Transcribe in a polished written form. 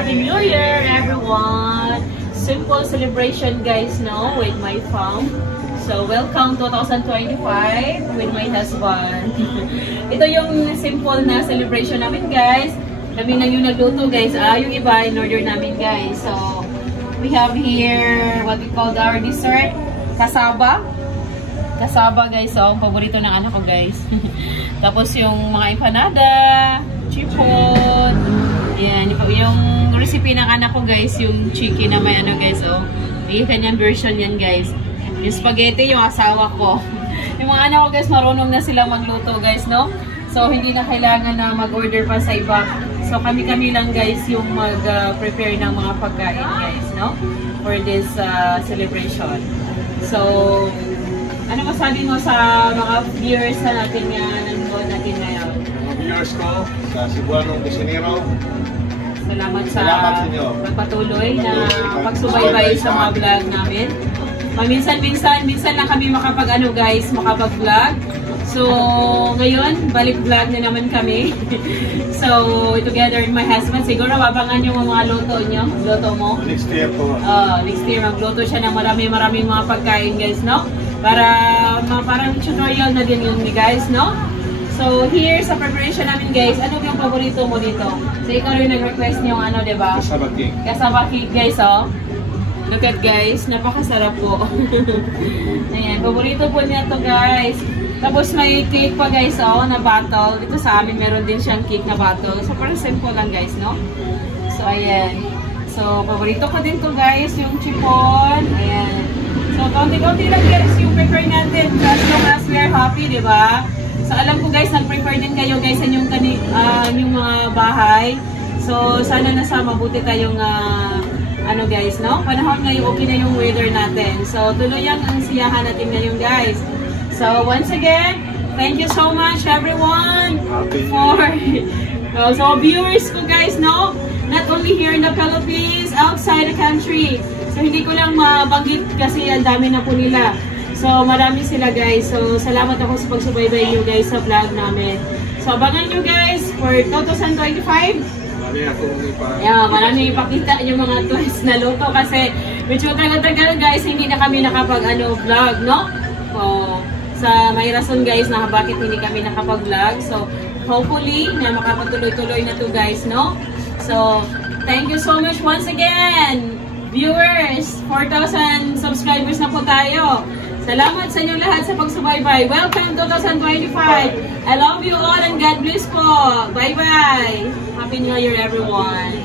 Happy New Year, everyone! Simple celebration, guys, no, with my fam. So, welcome 2025 with my husband. Ito yung simple na celebration namin, guys. Kami lang yung nagluto, guys. Yung iba, in order namin, guys. So, we have here what we call our dessert, kasaba. Kasaba, guys. So, ang paborito ng anak ko, guys. Tapos, yung mga empanada, chipon. Yan, yung recipe ng anak ko, guys, yung chicken na may ano, guys, oh. May kanyang version yan, guys. Yung spaghetti, yung asawa ko. Yung mga anak ko, guys, marunong na silang magluto, guys, no? So, hindi na kailangan na mag-order pa sa iba. So, kami-kami lang, guys, yung mag-prepare ng mga pagkain, guys, no? For this celebration. So, ano masabi mo sa mga viewers na natin nanonood natin ngayon? Mga viewers ko sa Cebuanong Businero. Salamat sa magpatuloy na pagsubaybay sa mga vlog namin. Minsan lang kami makapag-ano, guys, makapag-vlog. So, ngayon, balik vlog na naman kami. So, together with my husband, siguro abangan yung mga luto nyo. Luto mo? Next year po. Next year, magluto siya ng maraming mga pagkain, guys, no? Parang tutorial na din yun, guys, no? So, here sa preparation namin, guys, ano yung paborito mo dito? So, ikaw rin nag-request yung ano, diba? Kasaba cake. Kasaba cake, guys, oh. Look at, guys, napakasarap po. Ayan, paborito po niya to, guys. Tapos may cake pa, guys, oh, na bottle. Dito sa amin, meron din siyang cake na bottle. So, parang simple lang, guys, no? So, ayan. So, paborito ko din to, guys, yung chipon. Ayan. So, kaunti-kaunti lang, guys, yung prepare natin. As long as we are happy, diba? So, alam ko, guys, nag-prepare din kayo, guys, sa inyong mga bahay. So, sana nasa mabuti tayong, ano, guys, no? Panahon ngayon, okay na yung weather natin. So, tuloy ang siyahan natin ngayon, guys. So, once again, thank you so much, everyone, for so viewers ko, guys, no? Not only here in the Philippines, outside the country. So, hindi ko lang mabanggit kasi ang dami na po nila. So, marami sila, guys. So, salamat ako sa pagsubaybay nyo, guys, sa vlog namin. So, abangan nyo, guys, for 2025. Marami ipakita yung mga twist na luto kasi medyo tagal-tagal, guys, hindi na kami vlog, no? So, sa may rason, guys, na bakit hindi kami nakapag-vlog. So, hopefully, na makapatuloy-tuloy na to, guys, no? So, thank you so much once again, viewers. 4,000 subscribers na po tayo. Salamat sa inyo lahat sa pagsubaybay. Welcome 2025. I love you all and God bless po. Bye-bye. Happy New Year, everyone.